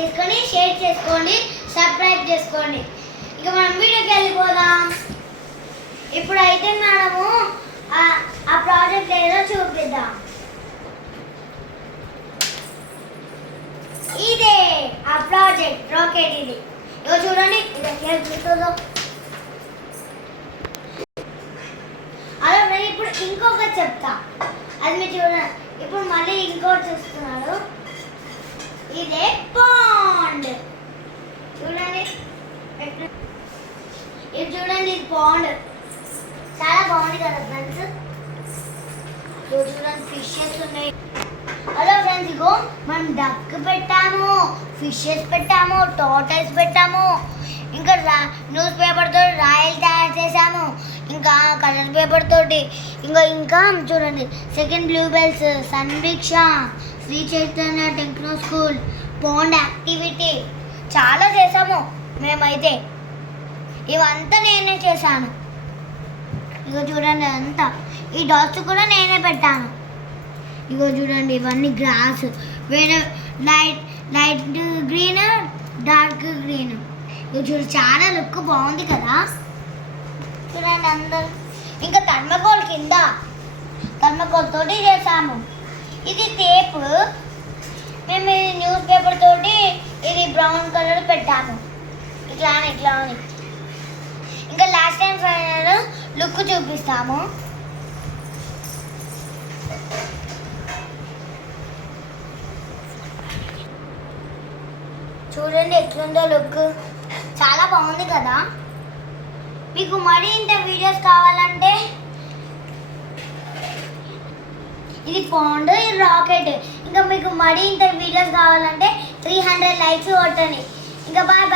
చేసుకొని షేర్ చేసుకోండి, సబ్స్క్రైబ్ చేసుకోండి. ఇక మనం వీడియోకి వెళ్ళిపోదాం. ఇప్పుడైతే మనము ఆ ప్రాజెక్ట్ ఏదో చూపిద్దాం. ఇదే ఆ ప్రాజెక్ట్ రాకెట్. ఇది ఇగో చూడండి, ఇది చూస్తుందో. అలా ఇప్పుడు ఇంకొకటి చెప్తా, అది మీరు చూడండి. ఇప్పుడు మళ్ళీ ఇంకోటి చూస్తున్నాడు. ఇదే పాండ్. చూడండి, ఇది చూడండి, ఇది పాండ్. చాలా బాగుంది కదా ఫ్రెండ్స్. చూడండి, ఫిషెస్ ఉన్నాయి. హలో ఫ్రెండ్స్, ఇగో మనం డక్ పెట్టాము, ఫిషెస్ పెట్టాము, టోటల్స్ పెట్టాము, ఇంకా న్యూస్ పేపర్ తోటి రాయల్ తయారు చేసాము, ఇంకా కలర్ పేపర్ తోటి. ఇంకా చూడండి, సెకండ్ బ్లూ బెల్స్, సన్భిక్ష, Sri Chaitanya Techno School, pond activity చాలా చేసాము మేమైతే. ఇవంతా నేనే చేశాను. ఇగో చూడండి, అంతా ఈ డాట్స్ కూడా నేనే పెట్టాను. ఇగో చూడండి, ఇవన్నీ గ్రాస్, వేరే లైట్ గ్రీన్, డార్క్ గ్రీన్. ఇగో చూడు, చాలా లుక్ బాగుంది కదా. చూడండి అందరు. ఇంకా థర్మకోల్ కింద థర్మకోల్ తోటి చేసాము. ఇది టేప్, మేము ఇది న్యూస్ పేపర్ తోటి ఇది బ్రౌన్ కలర్ పెట్టాము. ఇట్లా అని. ఇంకా లాస్ట్ టైం ఫైనల్ లుక్ చూపిస్తాము. చూడండి ఎట్లుందో లుక్, చాలా బాగుంది కదా. మీకు మరి ఇంత వీడియోస్ కావాలంటే ఇది పాండ్, ఇది రాకెట్. ఇంకా మీకు మరి ఇంత వీడియోస్ కావాలంటే 300 లైక్స్ కొట్టండి. ఇంకా బాయ్.